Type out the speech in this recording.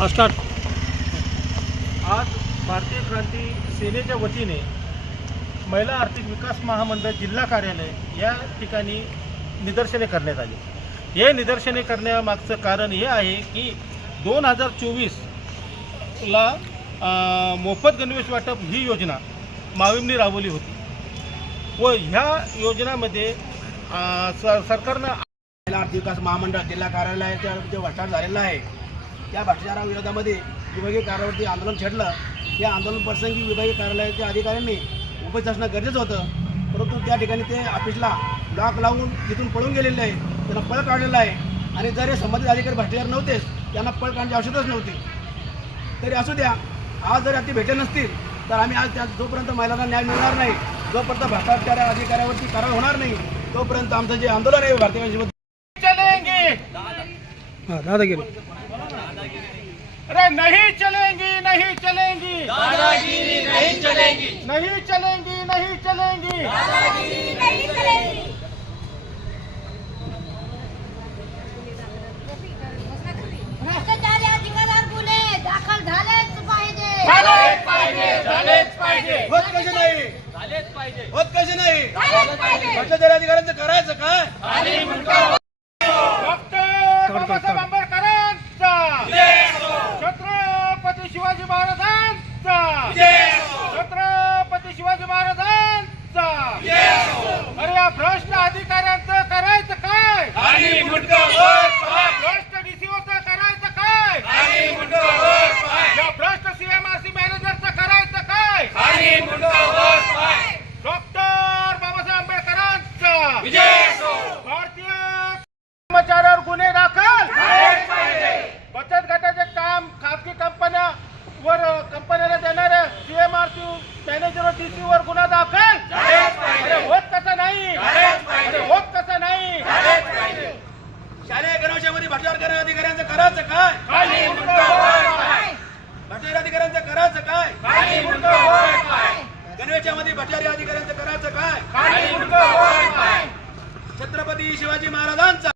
असतात स्टार्ट. आज भारतीय क्रांती सेनेच्या वतीने महिला आर्थिक विकास महामंडळ जिल्हा कार्यालय या ठिकाणी निदर्शने करण्यात आली. हे निदर्शने करण्यामागचं कारण हे आहे की दोन हजार चोवीसला मोफत गणवेश वाटप ही योजना माविमनी राबवली होती. व ह्या योजनामध्ये स सरकारनं महिला आर्थिक विकास महामंडळ जिल्हा कार्यालयाच्या जे वाटप झालेला आहे त्या भ्रष्टाचाराविरोधामध्ये विभागीय कार्यावरती आंदोलन छेडलं. या आंदोलन प्रसंगी विभागीय कार्यालयाच्या अधिकाऱ्यांनी उपस्थित असणं गरजेचं होतं. परंतु त्या ठिकाणी ते ऑफिसला लॉक लावून तिथून पळून गेलेले आहे त्यांना पळ काढलेला आहे. आणि जर हे संबंधित अधिकारी भ्रष्टाचार नव्हतेच त्यांना पळ काढण्याची आवश्यकताच नव्हती. तरी असू द्या आज जर ते भेटले नसतील तर आम्ही आज त्या जोपर्यंत महिलांना न्याय मिळणार नाही जोपर्यंत भ्रष्टाचार अधिकाऱ्यावरती कारवाई होणार नाही तोपर्यंत आमचं जे आंदोलन आहे भारतीय दादागिरी अरे नहीं चलेंगी नहीं चलेंगी। दादागिरी नहीं चलेंगी। नहीं चलेंगी नहीं चलेंगी। भ्रष्टाचारी अधिकारावर गुन्हे दाखल झालेच पाहिजे। झालेच पाहिजे झालेच पाहिजे। होत कसे नाही? होत कसे नाही? झालेच पाहिजे। भ्रष्टाचारी अधिकाऱ्यांचं करायचं काय डॉक्टर बाबासाहेब आंबेडकरांचा छत्रपती शिवाजी महाराजांचा. छत्रपती शिवाजी महाराजांचा. अरे या भ्रष्ट अधिकाऱ्यांचं करायचं काय भ्रष्ट डीसीओचं करायचं काय या भ्रष्ट सीएमआरसी मॅनेजरचं करायचं काय डॉक्टर बाबासाहेब आंबेडकरांचा भारतीय कर्मचाऱ्यावर गुन्हे दाखल बचत गटाचे काम खासगी कंपन्या वर कंपन्याला देणाऱ्या सीएमआरसी डीसी वर गुन्हा दाखल. अरे होत कसं नाही. अरे होत कसं नाही. शालेय गणवेशामध्ये करणाऱ्या अधिकाऱ्यांचं करायचं काय? खाली मुंडकं वर पाय. भ्रष्टाचारी अधिकाऱ्यांचं करायचं काय. गणवेशामध्ये भ्रष्टाचारी अधिकाऱ्यांचं करायचं काय. छत्रपती शिवाजी महाराजांचा